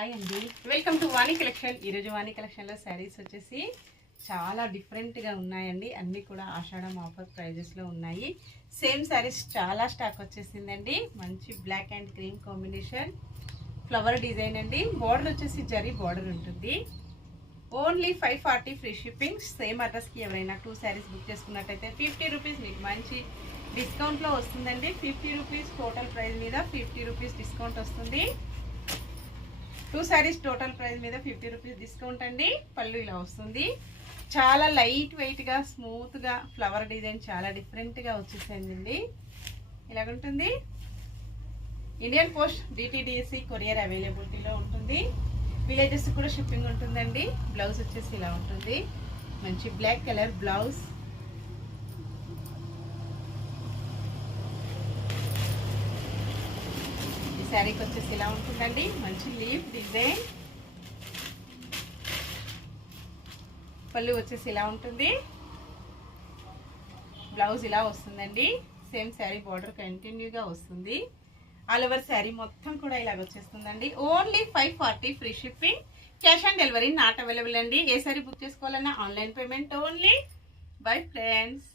Hi అండి, welcome to Vani collection. ఈరోజు వాణి కలెక్షన్లో శారీస్ వచ్చేసి చాలా డిఫరెంట్గా ఉన్నాయండి. అన్నీ కూడా ఆషాఢం ఆఫర్ ప్రైజెస్లో ఉన్నాయి. సేమ్ శారీస్ చాలా స్టాక్ వచ్చేసిందండి. మంచి black and cream combination flower design అండి. బార్డర్ వచ్చేసి జరీ బార్డర్ ఉంటుంది. Only 540 free shipping. సేమ్ అడ్రస్కి ఎవరైనా 2 శారీస్ బుక్ చేసుకున్నట్టయితే 50 రూపీస్ మీకు మంచి డిస్కౌంట్లో వస్తుందండి. 50 రూపీస్ టోటల్ ప్రైస్ మీద 50 రూపీస్ డిస్కౌంట్ వస్తుంది. 2 శారీస్ టోటల్ ప్రైస్ మీద 50 రూపీస్ డిస్కౌంట్ అండి. పళ్ళు ఇలా వస్తుంది. చాలా లైట్ వెయిట్గా స్మూత్గా ఫ్లవర్ డిజైన్ చాలా డిఫరెంట్గా వచ్చేసిందండి. ఇలాగుంటుంది. ఇండియన్ పోస్ట్ డిటిడిసి కొరియర్ అవైలబిలిటీలో ఉంటుంది. విలేజెస్ కూడా షిప్పింగ్ ఉంటుందండి. బ్లౌజ్ వచ్చేసి ఇలా ఉంటుంది. మంచి బ్లాక్ కలర్ బ్లౌజ్. శారీకి వచ్చేసి ఇలా ఉంటుందండి. మంచి లీఫ్ డిజైన్. పళ్ళు వచ్చేసి ఇలా ఉంటుంది. బ్లౌజ్ ఇలా వస్తుందండి. సేమ్ శారీ బార్డర్ కంటిన్యూగా వస్తుంది. ఆల్ ఓవర్ శారీ మొత్తం కూడా ఇలాగ వచ్చేస్తుందండి. Only 540 free shipping. Cash on delivery not available అండి. ఏ శారీ బుక్ చేసుకోవాలన్నా online payment only. Bye friends.